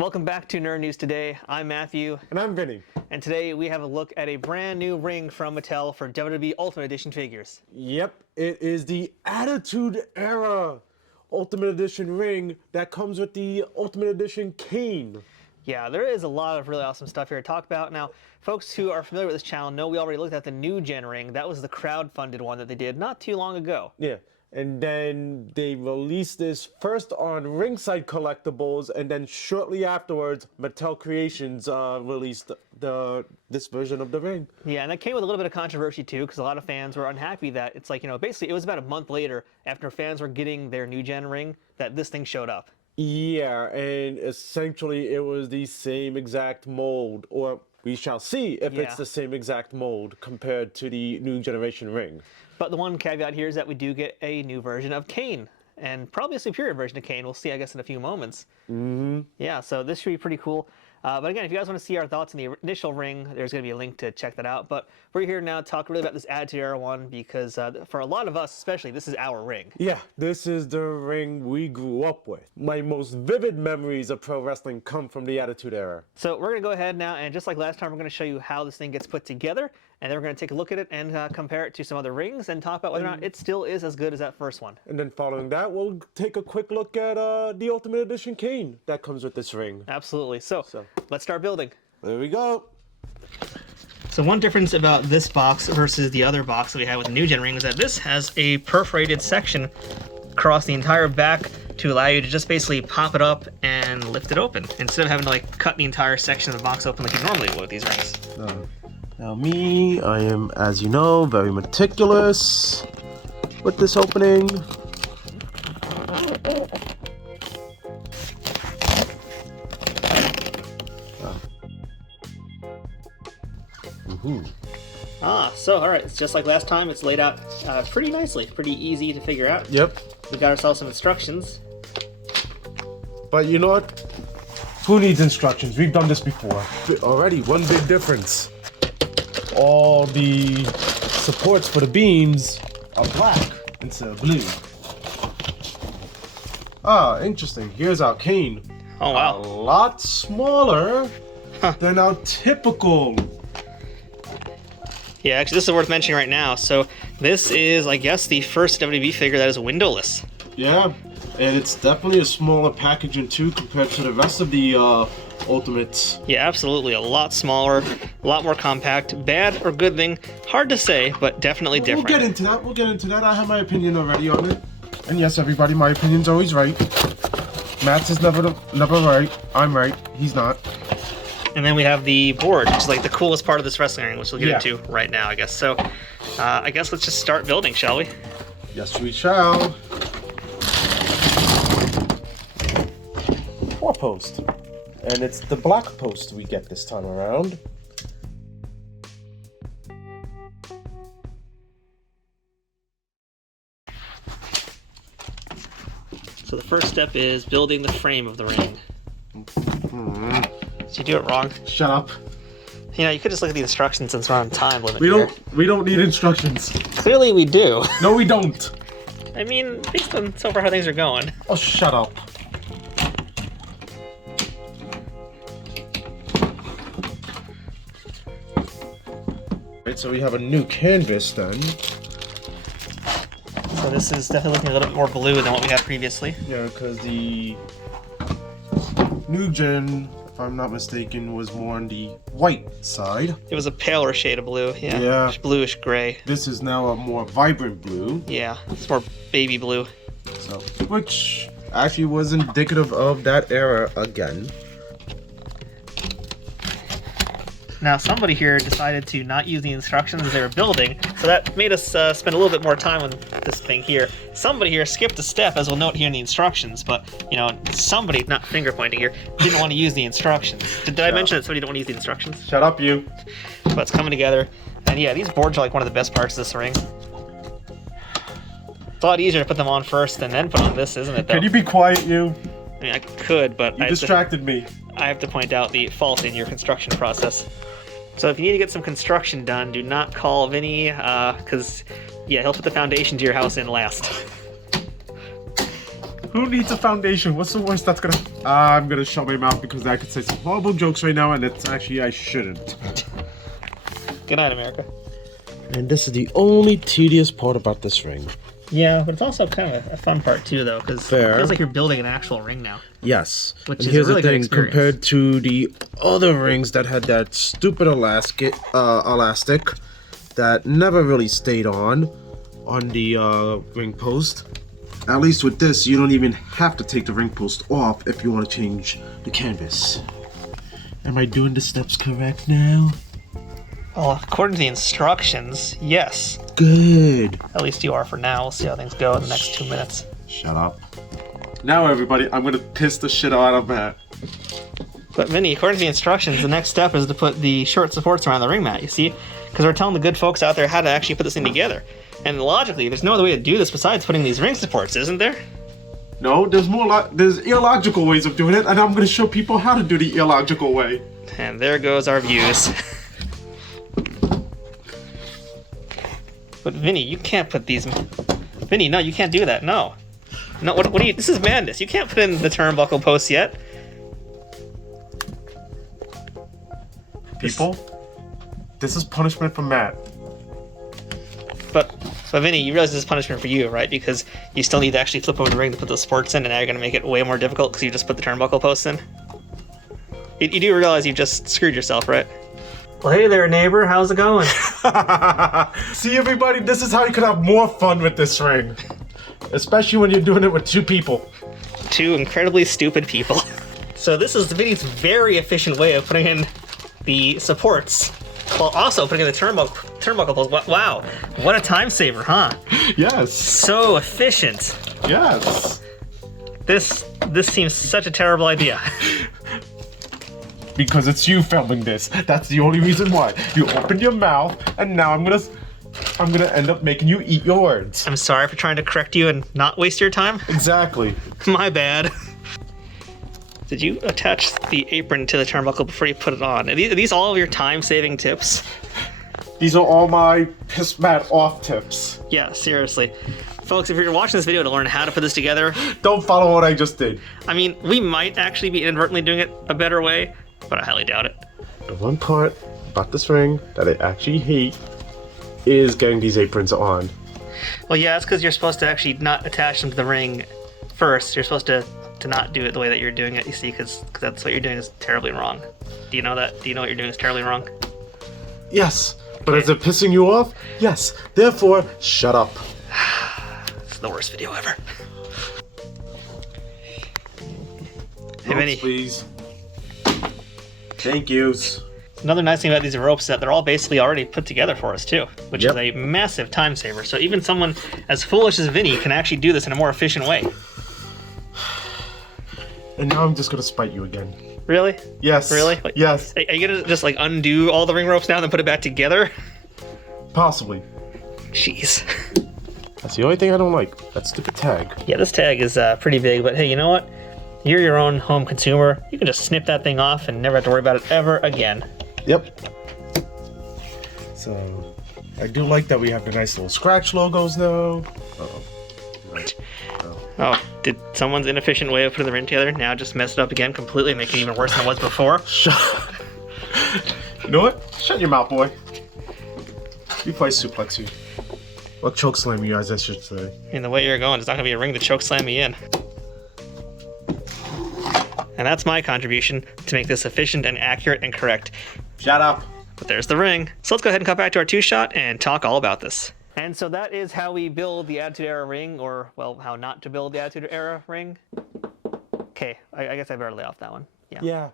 Welcome back to Nerd News Today. I'm Matthew. And I'm Vinny. And today we have a look at a brand new ring from Mattel for WWE Ultimate Edition figures. Yep, it is the Attitude Era Ultimate Edition ring that comes with the Ultimate Edition Kane. Yeah, there is a lot of really awesome stuff here to talk about. Now, folks who are familiar with this channel know we already looked at the New Gen ring. That was the crowdfunded one that they did not too long ago. Yeah, and then they released this first on Ringside Collectibles, and then shortly afterwards, Mattel Creations released this version of the ring. Yeah, and that came with a little bit of controversy too, because a lot of fans were unhappy that it's like, basically it was about a month later after fans were getting their New Gen ring that this thing showed up. Yeah, and essentially it was the same exact mold, or we shall see if it's the same exact mold compared to the New Generation ring. But the one caveat here is that we do get a new version of Kane, and probably a superior version of Kane. We'll see, I guess, in a few moments. Mm-hmm. Yeah, so this should be pretty cool. But again, if you guys want to see our thoughts on the initial ring, there's going to be a link to check that out. But we're here now to talk really about this Attitude Era one because for a lot of us, especially, this is our ring. Yeah, this is the ring we grew up with. My most vivid memories of pro wrestling come from the Attitude Era. So we're going to go ahead now, and just like last time, we're going to show you how this thing gets put together. And then we're going to take a look at it and compare it to some other rings and talk about whether or not it still is as good as that first one. And then following that, we'll take a quick look at the Ultimate Edition Kane that comes with this ring. Absolutely. So let's start building. There we go. So one difference about this box versus the other box that we had with the New Gen ring is that this has a perforated section across the entire back to allow you to just basically pop it up and lift it open instead of having to like cut the entire section of the box open like you normally would with these rings. Now me, I am, as you know, very meticulous with this opening. So all right, it's just like last time. It's laid out pretty nicely, pretty easy to figure out. Yep. We got ourselves some instructions. But you know what? Who needs instructions? We've done this before. Already, one big difference. All the supports for the beams are black instead of blue. Ah, interesting. Here's our Kane. Oh wow. A lot smaller than our typical. Yeah, actually, this is worth mentioning right now. So this is, I guess, the first WWE figure that is windowless. Yeah, and it's definitely a smaller packaging too compared to the rest of the Ultimates. Yeah, absolutely. A lot smaller, a lot more compact. Bad or good thing, hard to say, but definitely different. We'll get into that. I have my opinion already on it. And yes, everybody, my opinion's always right. Matt's is never right. I'm right. He's not. And then we have the board, which is like the coolest part of this wrestling ring, which we'll get into right now, I guess. So, I guess let's just start building, shall we? Yes, we shall. 4-post. And it's the black post we get this time around. So the first step is building the frame of the ring. Did you do it wrong? Shut up. You could just look at the instructions since we're on time limit. We don't need instructions. Clearly we do. No, we don't. I mean, based on so far how things are going. Oh, shut up. Right, so we have a new canvas then. So this is definitely looking a little bit more blue than what we had previously. Yeah, because the New Gen, if I'm not mistaken, was more on the white side. It was a paler shade of blue, yeah. Bluish gray. This is now a more vibrant blue. Yeah, it's more baby blue. So, which actually was indicative of that era again. Now somebody here decided to not use the instructions as they were building, so that made us spend a little bit more time on this thing here. Somebody here skipped a step, as we'll note here in the instructions, but, somebody, not finger pointing here, didn't want to use the instructions. Did I mention that somebody didn't want to use the instructions? Shut up, you. But it's coming together. And yeah, these boards are like one of the best parts of this ring. It's a lot easier to put them on first and then put on this, isn't it, though? Can you be quiet, you? I mean, I could, but You distracted me. I have to point out the fault in your construction process. So if you need to get some construction done, do not call Vinny, because, yeah, he'll put the foundation to your house in last. Who needs a foundation? What's the worst that's gonna... I'm gonna shut my mouth because I could say some horrible jokes right now, and it's actually I shouldn't. Good night, America. And this is the only tedious part about this ring. Yeah, but it's also kind of a fun part too, though, because it feels like you're building an actual ring now. Yes. Which and is here's a really the good thing, experience. compared to the other rings that had that stupid elastic that never really stayed on the ring post. At least with this, you don't even have to take the ring post off if you want to change the canvas. Am I doing the steps correct now? Well, according to the instructions, yes. Good. At least you are for now. We'll see how things go in the next 2 minutes. Shut up. Now everybody, I'm gonna piss the shit out of Matt. But Vinny, according to the instructions, the next step is to put the short supports around the ring mat, you see? Because we're telling the good folks out there how to actually put this thing together. And logically, there's no other way to do this besides putting these ring supports, isn't there? No, there's illogical ways of doing it, and I'm gonna show people how to do the illogical way. And there goes our views. But Vinny, you can't put these... Vinny, no, you can't do that, no. No, what do you... This is madness. You can't put in the turnbuckle posts yet. People, this is punishment for Matt. But Vinny, you realize this is punishment for you, right? Because you still need to actually flip over the ring to put those supports in, and now you're going to make it way more difficult because you just put the turnbuckle posts in. You do realize you just screwed yourself, right? Well, hey there, neighbor. How's it going? See, everybody, this is how you can have more fun with this ring. Especially when you're doing it with two people. Two incredibly stupid people. So this is Vinny's very efficient way of putting in the supports, while also putting in the turnbuckle posts. Wow, what a time saver, huh? Yes. So efficient. Yes. This seems such a terrible idea. Because it's you filming this. That's the only reason why. You opened your mouth, and now I'm gonna end up making you eat your words. I'm sorry for trying to correct you and not waste your time. Exactly. My bad. Did you attach the apron to the turnbuckle before you put it on? Are these all of your time-saving tips? These are all my piss Matt off tips. Yeah, seriously. Folks, if you're watching this video to learn how to put this together... Don't follow what I just did. I mean, we might actually be inadvertently doing it a better way, but I highly doubt it. The one part about this ring that I actually hate is getting these aprons on. Well, yeah, that's because you're supposed to actually not attach them to the ring first. You're supposed to not do it the way that you're doing it, you see, because that's what you're doing is terribly wrong. Do you know that? Do you know what you're doing is terribly wrong? Yes, but is it pissing you off? Yes, therefore, shut up. It's the worst video ever. Hey, Ropes, Vinny. please. Thank yous. Another nice thing about these ropes is that they're all basically already put together for us too, which Yep. is a massive time saver. So even someone as foolish as Vinny can actually do this in a more efficient way. And now I'm just gonna spite you again. Really? Yes. Really? Yes. Are you gonna just like undo all the ring ropes now and then put it back together? Possibly. Jeez. That's the only thing I don't like. That stupid tag. Yeah, this tag is pretty big, but hey, you know what? You're your own home consumer. You can just snip that thing off and never have to worry about it ever again. Yep. So, I do like that we have the nice little scratch logos now. Uh-oh. Right. Oh, did someone's inefficient way of putting the ring together now just mess it up again completely, make it even worse than it was before? Shut. You know what? Shut your mouth, boy. Before I suplex you. Or choke slam you, as I should say. I mean, the way you're going, it's not gonna be a ring to choke slam me in. And that's my contribution to make this efficient and accurate and correct. Shut up. But there's the ring. So let's go ahead and cut back to our two-shot and talk all about this. And so that is how we build the Attitude Era ring, or, well, how not to build the Attitude Era ring. Okay, I guess I better lay off that one. Yeah.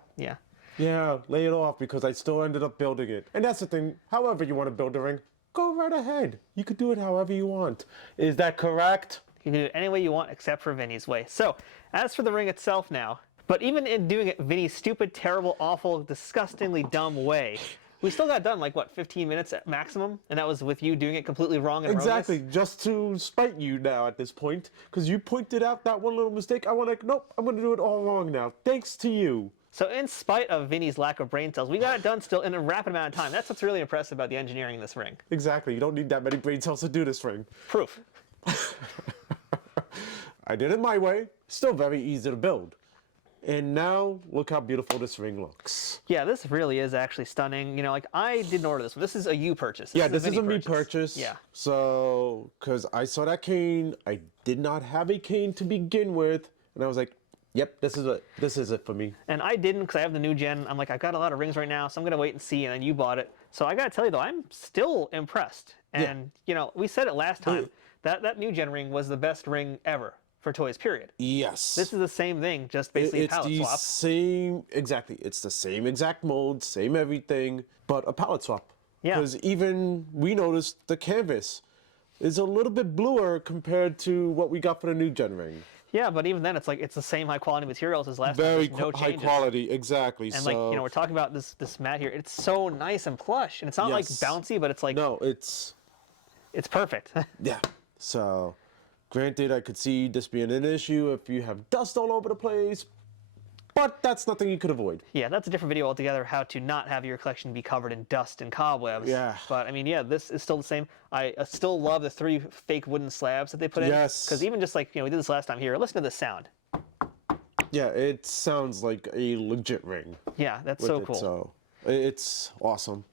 Yeah, lay it off because I still ended up building it. And that's the thing, however you want to build a ring, go right ahead. You could do it however you want. Is that correct? You can do it any way you want except for Vinny's way. So, as for the ring itself now, but even in doing it Vinny's stupid, terrible, awful, disgustingly dumb way, we still got done like, what, 15 minutes at maximum? And that was with you doing it completely wrong and Exactly, erroneous? just to spite you now at this point, because you pointed out that one little mistake. I went like, nope, I'm going to do it all wrong now, thanks to you. So in spite of Vinny's lack of brain cells, we got it done still in a rapid amount of time. That's what's really impressive about the engineering in this ring. Exactly, you don't need that many brain cells to do this ring. Proof. I did it my way. Still very easy to build. And now, look how beautiful this ring looks. Yeah, this really is actually stunning. You know, like, I didn't order this one. This is a you purchase. This is a me purchase. Yeah. So, because I saw that Kane, I did not have a Kane to begin with. And I was like, yep, this is it for me. And I didn't, because I have the new gen. I'm like, I've got a lot of rings right now, so I'm going to wait and see. And then you bought it. So I got to tell you, though, I'm still impressed. And, you know, we said it last time. That new gen ring was the best ring ever for toys, period. Yes. This is the same thing, just basically a palette swap. It's the same, exactly. It's the same exact mold, same everything, but a palette swap. Yeah. Because even we noticed the canvas is a little bit bluer compared to what we got for the new gen ring. Yeah, but even then, it's like it's the same high quality materials as last time. Very There's no high changes. quality, exactly. And like, you know, we're talking about this mat here. It's so nice and plush, and it's not like bouncy, but it's like it's perfect. Yeah. So, granted, I could see this being an issue if you have dust all over the place, but that's nothing you could avoid. Yeah, that's a different video altogether, how to not have your collection be covered in dust and cobwebs. Yeah. But, I mean, yeah, this is still the same. I still love the 3 fake wooden slabs that they put in. Yes. Because even just like, you know, we did this last time here. Listen to the sound. Yeah, it sounds like a legit ring. Yeah, that's so cool. So, it's awesome.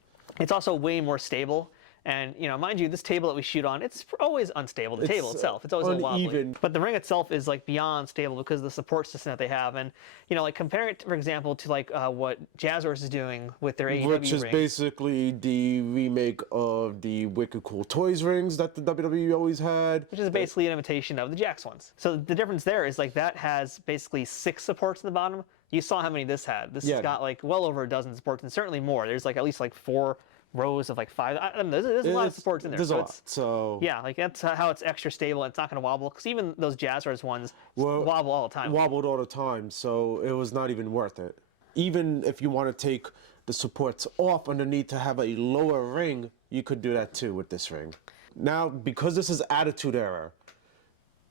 It's also way more stable. And, you know, mind you, this table that we shoot on, it's always unstable, the table itself. It's always a little wobbly. But the ring itself is, like, beyond stable because of the support system that they have. And, you know, like, compare it, for example, to, like, what Jazzor's is doing with their AEW Which is ring. basically the remake of the Wicked Cool Toys rings that the WWE always had. Which is basically an imitation of the Jax ones. So the difference there is, like, that has basically 6 supports in the bottom. You saw how many this had. This has got, like, well over a dozen supports, and certainly more. There's, like, at least, like, 4 rows of like 5. I mean, there's a lot of supports in there. There's a lot. So yeah, like that's how it's extra stable. And it's not going to wobble because even those Jazzor's ones wobble all the time. Wobbled all the time, so it was not even worth it. Even if you want to take the supports off underneath to have a lower ring, you could do that too with this ring. Now, because this is Attitude Era,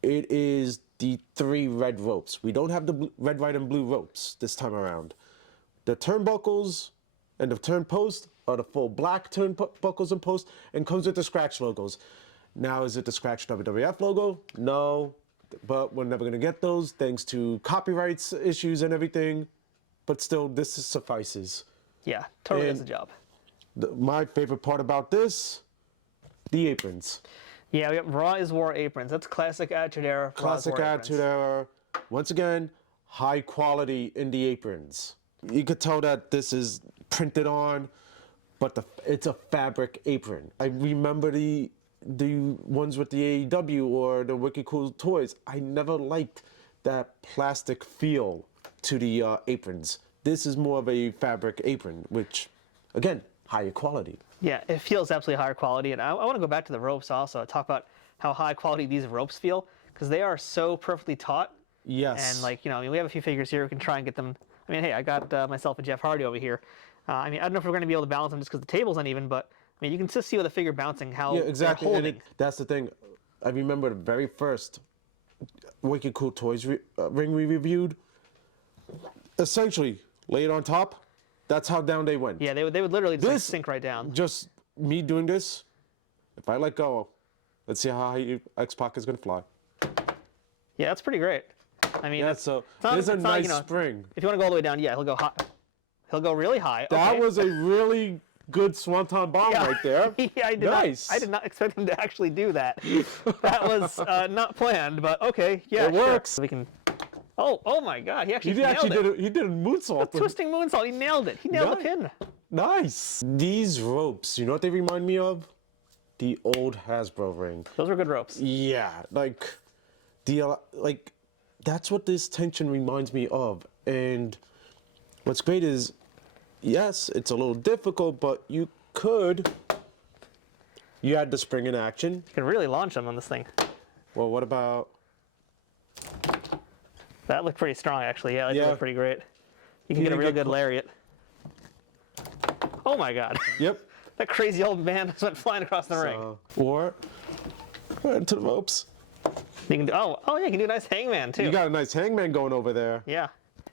it is the 3 red ropes. We don't have the red, white, and blue ropes this time around. The turnbuckles and the turn post are the full black turnbuckles and posts, and comes with the scratch logos. Now, is it the scratch WWF logo? No, but we're never going to get those thanks to copyrights issues and everything. But still, this suffices. Yeah, totally does the job. My favorite part about this, the aprons. Yeah, we have Raw is War aprons. That's classic Attitude Era. Classic Attitude Era. Once again, high quality in the aprons. You could tell that this is printed on, but it's a fabric apron. I remember the ones with the AEW or the Wicked Cool Toys. I never liked that plastic feel to the aprons. This is more of a fabric apron, which, again, higher quality. Yeah, it feels absolutely higher quality. And I want to go back to the ropes also, talk about how high quality these ropes feel, because they are so perfectly taut. Yes. And, like, you know, I mean, we have a few figures here. We can try and get them. I mean, hey, I got myself a Jeff Hardy over here. I mean, I don't know if we're going to be able to balance them just because the table's uneven, but I mean, you can just see with the figure bouncing how exactly. they're holding. And that's the thing. I remember the very first Wicked Cool Toys ring we reviewed. Essentially, lay it on top. That's how down they went. Yeah, they would literally just like, sink right down. Just me doing this. If I let go, let's see how high X-Pac is going to fly. Yeah, that's pretty great. I mean, yeah, so there's a nice spring. If you want to go all the way down, yeah, he'll go high. He'll go really high. That was a really good swanton bomb right there. Yeah, I did not expect him to actually do that. That was not planned, but okay, yeah, it works. We can. Oh my God, he actually nailed it. He did a moonsault. A twisting moonsault. He nailed it. He nailed the pin. Nice. These ropes, you know what they remind me of? The old Hasbro ring. Those were good ropes. Yeah, like that's what this tension reminds me of. And what's great is, yes, it's a little difficult, but you had the spring in action. You can really launch them on this thing. Well, what about? That looked pretty strong, actually. Yeah, that looked pretty great. You can get a real good lariat. Oh my God. Yep. That crazy old man just went flying across the ring. Or right into the ropes. You can do, yeah, you can do a nice hangman too. You got a nice hangman going over there. Yeah.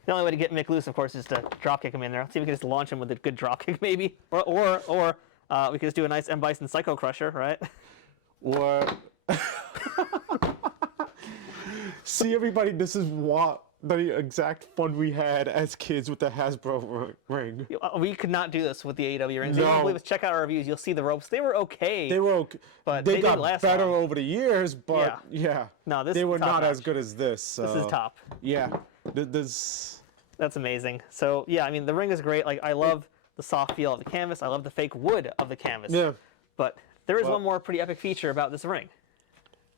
The only way to get Mick loose, of course, is to drop kick him in there. Let's see if we can just launch him with a good drop kick, maybe. Or we could just do a nice M. Bison Psycho Crusher, right? Or See, everybody, this is what the exact fun we had as kids with the Hasbro ring. We could not do this with the AEW rings. No. If you don't believe us, check out our reviews. You'll see the ropes. They were okay. They were okay. But they they got didn't last better long. over the years, but yeah. No, this they is were top not notch. as good as this. So. This is top. Yeah. This. That's amazing. So yeah, I mean the ring is great. Like I love the soft feel of the canvas. I love the fake wood of the canvas. Yeah. But there is one more pretty epic feature about this ring.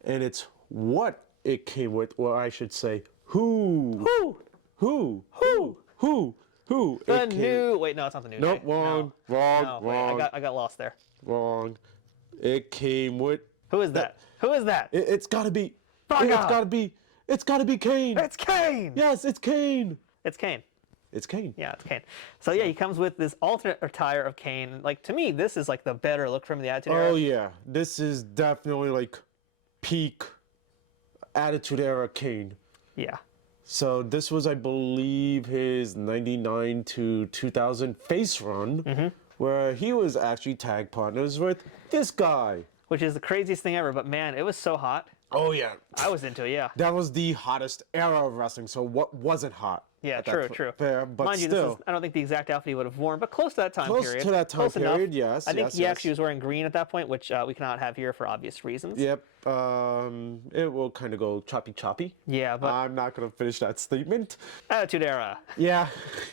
And it's what it came with, or I should say, who. The new. Wait, no, it's not the new. Nope, day. wrong, No. wrong, No, wait, wrong. I got lost there. Wrong. It came with. Who is that? Who is that? It's gotta be. Bugger. It's gotta be Kane. It's Kane. Yes, it's Kane. It's Kane. It's Kane. Yeah, it's Kane. So yeah, he comes with this alternate attire of Kane. Like to me, this is like the better look from the Attitude Era. Oh yeah, this is definitely like peak Attitude Era Kane. Yeah. So this was, I believe, his 99 to 2000 face run, where he was actually tag partners with this guy. Which is the craziest thing ever, but man, it was so hot. Oh yeah, I was into it, yeah. that was the hottest era of wrestling. So what wasn't hot? Yeah, at that true. Fair, but Mind you, still. this is, I don't think the exact outfit he would have worn, but close to that time Close period. to that time Close enough. period, yes, I think yes, he yes. actually was wearing green at that point, which we cannot have here for obvious reasons. Yep. It will kind of go choppy. Yeah, but I'm not going to finish that statement. Attitude Era. Yeah,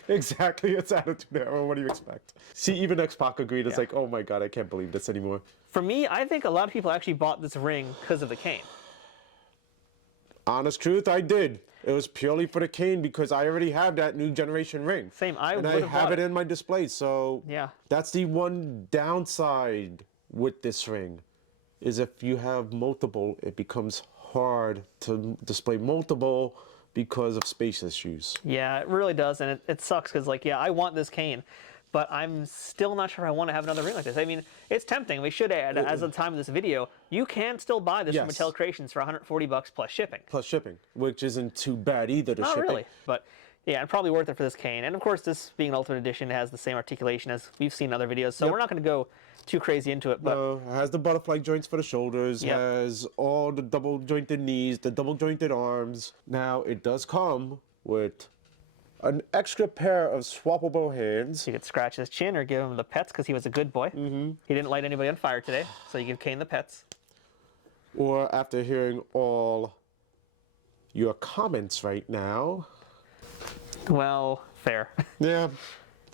exactly. It's Attitude Era. What do you expect? See, even X-Pac agreed. It's like, oh my god, I can't believe this anymore. For me, I think a lot of people actually bought this ring because of the Kane. Honest truth, I did. It was purely for the Kane because I already have that New Generation ring. Same, I and would I have have bought it it. in my display. So Yeah. that's the one downside with this ring, is if you have multiple, it becomes hard to display multiple because of space issues. Yeah, it really does, and it sucks because, like, yeah, I want this Kane, but I'm still not sure I want to have another ring like this. I mean, it's tempting. We should add, as of the time of this video, you can still buy this from Yes. Mattel Creations for $140 plus shipping. Plus shipping, which isn't too bad either. The Not shipping. really, but yeah, and probably worth it for this Kane. And of course, this being an Ultimate Edition, it has the same articulation as we've seen in other videos, so Yep. we're not going to go too crazy into it. But It has the butterfly joints for the shoulders, Yep. has all the double jointed knees, the double jointed arms. Now, it does come with an extra pair of swappable hands. you could scratch his chin or give him the pets because he was a good boy. Mm-hmm. He didn't light anybody on fire today, so you give Kane the pets. Or after hearing all your comments right now. Well, fair. Yeah.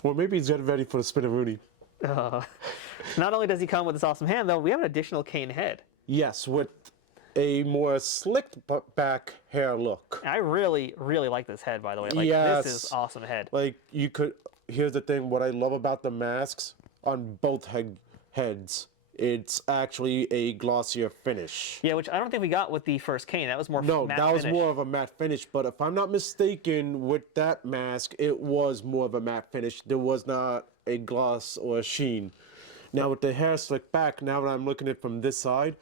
Or maybe he's getting ready for the Spinaroonie. Not only does he come with this awesome hand, though, we have an additional Kane head. Yes, with a more slicked back hair look. I really, really like this head, by the way. Like, Yes. this is awesome head. Like, you could... Here's the thing. What I love about the masks on both heads, it's actually a glossier finish. Yeah, which I don't think we got with the first Kane. That was more No, matte that was finish. more of a matte finish. But if I'm not mistaken, with that mask, it was more of a matte finish. There was not a gloss or a sheen. Now, with the hair slicked back, now that I'm looking at it from this side,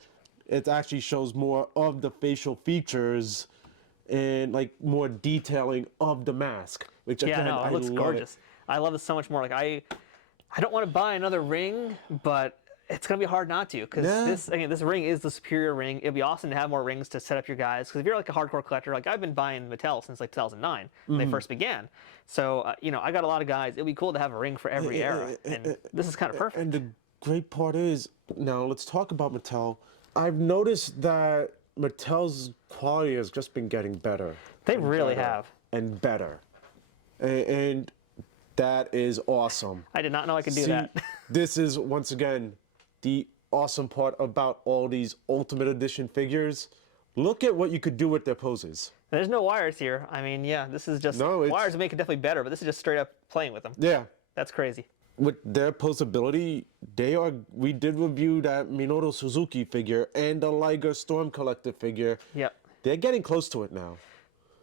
it actually shows more of the facial features and like more detailing of the mask. Which Yeah, again, no, it looks love gorgeous. I love this so much more. Like, I don't want to buy another ring, but it's gonna be hard not to, because Yeah. this ring is the superior ring. It'd be awesome to have more rings to set up your guys. Because if you're like a hardcore collector, like I've been buying Mattel since like 2009 when they first began. So you know, I got a lot of guys. It'd be cool to have a ring for every era, and this is kind of perfect. And the great part is, now let's talk about Mattel. I've noticed that Mattel's quality has just been getting better. They and really better have. And better. And that is awesome. I did not know I could do See, that. This is, once again, the awesome part about all these Ultimate Edition figures. Look at what you could do with their poses. There's no wires here. I mean, yeah, this is just No, it's- wires would make it definitely better, but this is just straight up playing with them. Yeah. That's crazy. With their posability, we did review that Minoru Suzuki figure and the Liger Storm Collector figure. Yep. They're getting close to it now.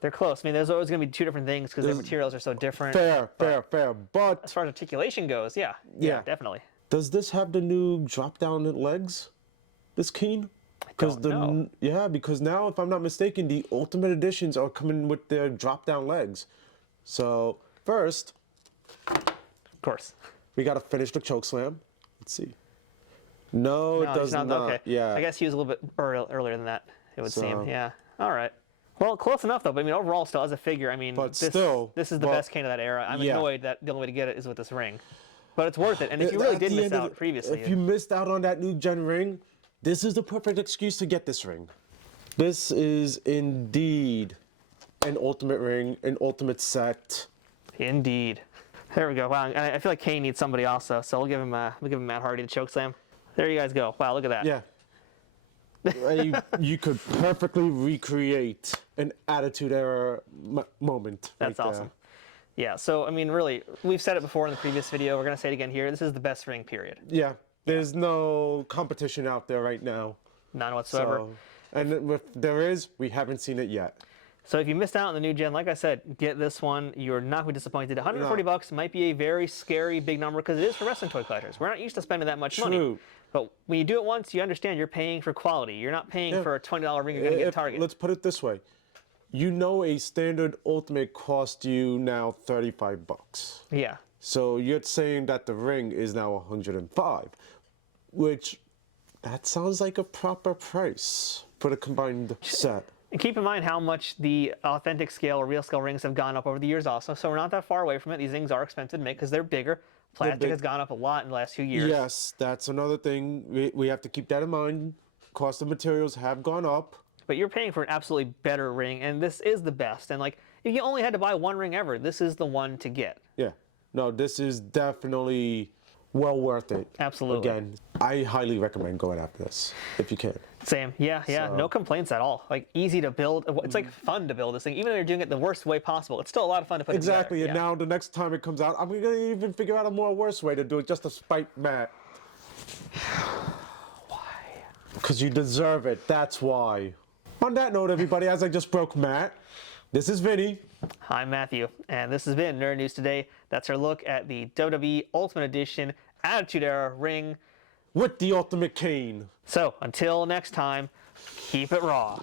They're close. I mean, there's always going to be two different things because their materials are so different. Fair. As But far as articulation goes, yeah, definitely. does this have the new drop down legs? This Kane? don't know. Yeah, because now, if I'm not mistaken, the Ultimate Editions are coming with their drop down legs. So first, Of course. we got to finish the choke slam. Let's see. No, it No, does he's not. not. Okay. Yeah. I guess he was a little bit earlier than that. It would So- seem. Yeah. All right. Well, close enough though. But I mean, overall, still as a figure, I mean, But this still, is the best Kane of that era. I'm annoyed that the only way to get it is with this ring, but it's worth it. And if you really did miss out previously, if you missed out on that new gen ring, this is the perfect excuse to get this ring. This is indeed an ultimate ring, an ultimate set. Indeed. There we go. Wow, I feel like Kane needs somebody also, so we'll give him Matt Hardy to chokeslam. There you guys go. Wow, look at that. Yeah. you could perfectly recreate an Attitude Era moment. That's right awesome. Yeah, so, I mean, really, we've said it before in the previous video. We're going to say it again here. This is the best ring, period. Yeah. There's no competition out there right now. None whatsoever. So, and if there is, we haven't seen it yet. So if you missed out on the new gen, like I said, get this one. You're not going to be disappointed. 140 bucks might be a very scary big number because it is for wrestling toy collectors. We're not used to spending that much money. But when you do it once, you understand you're paying for quality. You're not paying for a $20 ring you're going to get at Target. Let's put it this way. You know a standard Ultimate cost you now 35 bucks. Yeah. So you're saying that the ring is now 105, which that sounds like a proper price for the combined set. And keep in mind how much the authentic scale or real scale rings have gone up over the years also. So we're not that far away from it. These things are expensive to make because they're bigger. Plastic has gone up a lot in the last few years. Yes, that's another thing. We have to keep that in mind. Cost of materials have gone up. But you're paying for an absolutely better ring, and this is the best. And like, if you only had to buy one ring ever, this is the one to get. Yeah. No, this is definitely well worth it. Absolutely. Again, I highly recommend going after this if you can. Same. Yeah. So, no complaints at all. Like, easy to build. It's like fun to build this thing. Even though you're doing it the worst way possible, it's still a lot of fun to put it together. Exactly. And now the next time it comes out, I'm going to even figure out a more worse way to do it just to spite Matt. Why? Because you deserve it. That's why. On that note, everybody, as I just broke Matt, this is Vinny. I'm Matthew, and this has been Nerd News Today. That's our look at the WWE Ultimate Edition Attitude Era ring with the Ultimate Kane. So, until next time, keep it raw.